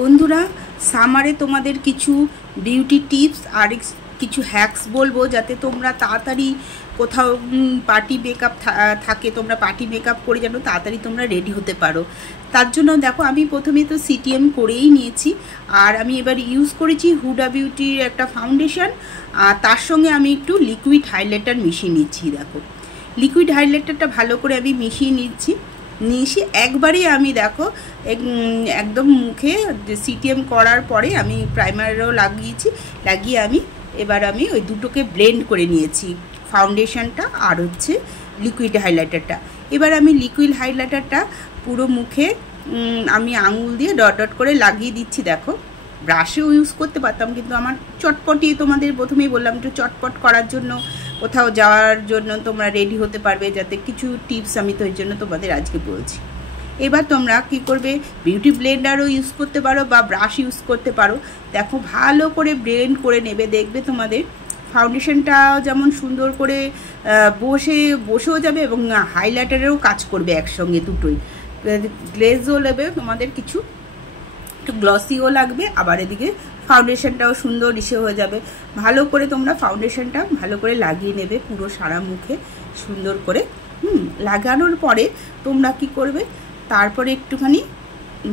বন্ধুরা, সামারে তোমাদের কিছু বিউটি টিপস আর কিছু হ্যাকস বলবো, যাতে তোমরা তাড়াতাড়ি কোথাও পার্টি মেকআপ থাকে, তোমরা পার্টি মেকআপ করে যেন তাড়াতাড়ি তোমরা রেডি হতে পারো। তার জন্য দেখো, আমি প্রথমে তো সিটিএম করেই নিয়েছি, আর আমি এবার ইউজ করেছি হুডা বিউটির একটা ফাউন্ডেশন, আর তার সঙ্গে আমি একটু লিকুইড হাইলাইটার মিশিয়ে নিচ্ছি। দেখো, লিকুইড হাইলাইটারটা ভালো করে আমি মিশিয়ে নিচ্ছি। একবারে আমি দেখো একদম মুখে সিটিএম করার পরে আমি প্রাইমারও লাগিয়ে আমি ওই দুটোকে ব্লেন্ড করে নিয়েছি, ফাউন্ডেশনটা আর হচ্ছে লিকুইড হাইলাইটারটা। এবার আমি লিকুইড হাইলাইটারটা পুরো মুখে আমি আঙুল দিয়ে ডট ডট করে লাগিয়ে দিচ্ছি। দেখো, ব্রাশেও ইউজ করতে পারতাম, কিন্তু আমার চটপটি, তোমাদের প্রথমেই বললাম, একটু চটপট করার জন্য, কোথাও যাওয়ার জন্য তোমরা রেডি হতে পারবে, যাতে কিছু টিপস আমি তো এর জন্য তোমাদের আজকে বলছি। এবার তোমরা কি করবে, বিউটি ব্লেন্ডারও ইউজ করতে পারো বা ব্রাশ ইউজ করতে পারো। দেখো, ভালো করে ব্লেন্ড করে নেবে, দেখবে তোমাদের ফাউন্ডেশনটা যেমন সুন্দর করে বসেও যাবে এবং হাইলাইটারেরও কাজ করবে একসঙ্গে, দুটোই গ্লেজও নেবে তোমাদের, কিছু একটু গ্লসিও লাগবে, আবার এদিকে ফাউন্ডেশনটাও সুন্দর হয়ে যাবে। ভালো করে তোমরা ফাউন্ডেশনটা ভালো করে লাগিয়ে নেবে পুরো সারা মুখে সুন্দর করে। লাগানোর পরে তোমরা কি করবে, তারপরে একটুখানি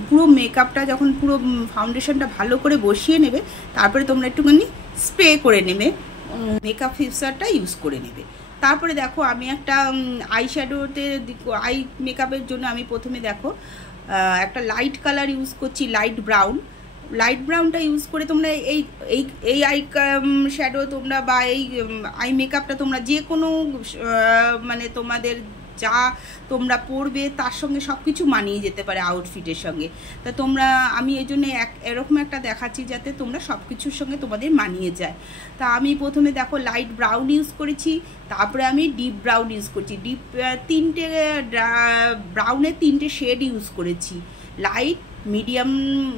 পুরো মেকআপটা যখন পুরো ফাউন্ডেশনটা ভালো করে বসিয়ে নেবে, তারপরে তোমরা একটুখানি স্প্রে করে নেবে, মেকআপ ফিক্সারটা ইউজ করে নেবে। তারপরে দেখো, আমি একটা আই মেকআপের জন্য আমি প্রথমে দেখো একটা লাইট কালার ইউজ করছি, লাইট ব্রাউনটা ইউজ করে তোমরা এই আই শ্যাডো তোমরা বা এই আই মেকআপটা তোমরা যে কোনো মানে তোমাদের যা তোমরা পরবে তার সঙ্গে সব কিছু মানিয়ে যেতে পারে আউটফিটের সঙ্গে। তা আমি এই জন্য এরকম একটা দেখাচ্ছি যাতে তোমরা সব কিছুর সঙ্গে তোমাদের মানিয়ে যায়। তা আমি প্রথমে দেখো লাইট ব্রাউন ইউজ করেছি, তারপরে আমি ডিপ ব্রাউন ইউজ করছি। ব্রাউনের তিনটে শেড ইউজ করেছি, লাইট,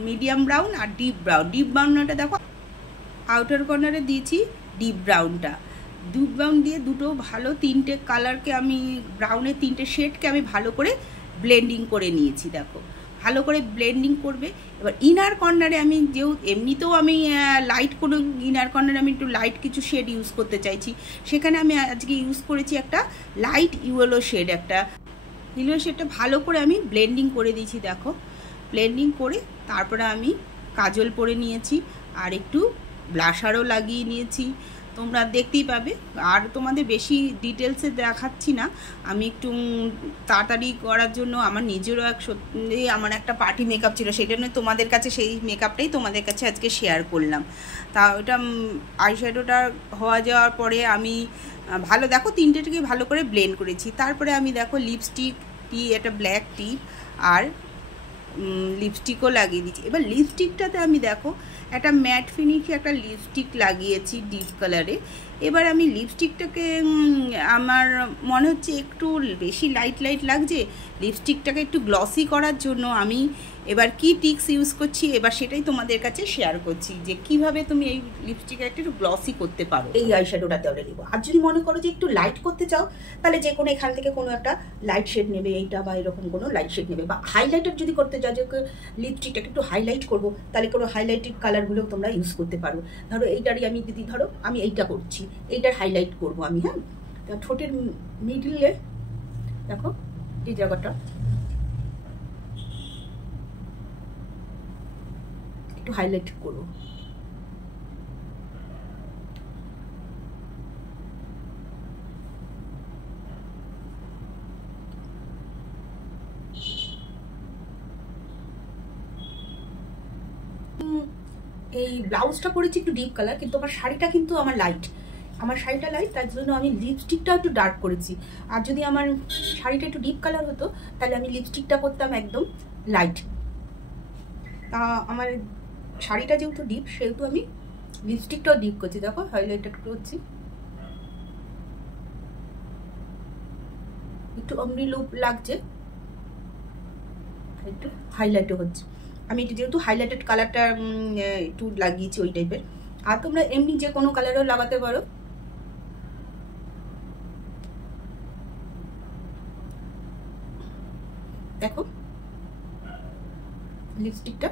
মিডিয়াম ব্রাউন আর ডিপ ব্রাউনটা দেখো আউটার কর্নারে দিয়েছি। ডিপ ব্রাউন দিয়ে দুটো ভালো তিনটে কালারকে আমি ব্রাউনের তিনটে শেডকে আমি ভালো করে ব্লেন্ডিং করে নিয়েছি। দেখো, ভালো করে ব্লেন্ডিং করবে। এবার ইনার কর্নারে আমি এমনিতেও আমি লাইট কোনো ইনার কর্নারে আমি একটু লাইট কিছু শেড ইউজ করতে চাইছি, সেখানে আমি আজকে ইউজ করেছি একটা লাইট ইয়েলো শেডটা ভালো করে আমি ব্লেন্ডিং করে দিয়েছি। দেখো, ব্লেন্ডিং করে তারপরে আমি কাজল পরে নিয়েছি আর একটু ব্লাশারও লাগিয়ে নিয়েছি, তোমরা দেখতেই পাবে। আর তোমাদের বেশি ডিটেলসে দেখাচ্ছি না, আমি একটু তাড়াতাড়ি করার জন্য আমার নিজেরও আমার একটা পার্টি মেকআপ ছিল, সেটা জন্য তোমাদের কাছে সেই মেকআপটাই তোমাদের কাছে আজকে শেয়ার করলাম। তা ওটা আইশ্যাডোটা হওয়া যাওয়ার পরে আমি দেখো তিনটেকে ভালো করে ব্লেন্ড করেছি। তারপরে আমি দেখো একটা ব্ল্যাক টিপ আর লিপস্টিকও লাগিয়ে দিচ্ছি। এবার লিপস্টিকটাতে আমি দেখো একটা ম্যাট ফিনিশে একটা লিপস্টিক লাগিয়েছি ডিপ কালারে। এবার আমি লিপস্টিকটাকে আমার মনে হচ্ছে একটু বেশি লাইট লাগছে, লিপস্টিকটাকে একটু গ্লসি করার জন্য আমি এবার কি টিক্স ইউজ করছি, এবার সেটাই তোমাদের কাছে শেয়ার করছি যে কিভাবে তুমি এই লিপস্টিকটা একটু গ্লসি করতে পারো এই আইশ্যাডোটা দেওয়ালে নেবো। আর যদি মনে করো যে একটু লাইট করতে চাও, তাহলে যে কোনো এখান থেকে কোনো একটা লাইট শেড নেবে, এইটা বা এরকম কোনো লাইট শেড নেবে। বা হাইলাইটার যদি করতে চাও, যে লিপস্টিকটাকে একটু হাইলাইট করবো, তাহলে কোনো হাইলাইটেড কালারগুলো তোমরা ইউজ করতে পারো। ধরো এইটারই আমি আমি এইটা করছি, এইটার হাইলাইট করবো আমি। হ্যাঁ, ঠোঁটের মিডলে দেখো এই জায়গাটা একটু হাইলাইট করবো। এই ব্লাউজটা পরেছি একটু ডিপ কালার, কিন্তু আমার শাড়িটা কিন্তু আমার লাইট, তার জন্য আমি লিপস্টিকটা একটু ডার্ক করেছি। আর যদি আমার শাড়িটা একটু ডিপ কালার হতো, তাহলে আমি লিপস্টিকটা করতাম একদম লাইট। তা আমার শাড়িটা যেহেতু ডিপ, সেহেতু আমি লিপস্টিকটাও ডিপ করছি। দেখো, হাইলাইটার করছি, একটু অমনি লুপ লাগছে, একটু হাইলাইটও হচ্ছে। আমি যেহেতু হাইলাইটেড কালারটা একটু লাগিয়েছি ওই টাইপের। আর তোমরা এমনি যে কোনো কালারও লাগাতে পারো। দেখো, লিপস্টিকটা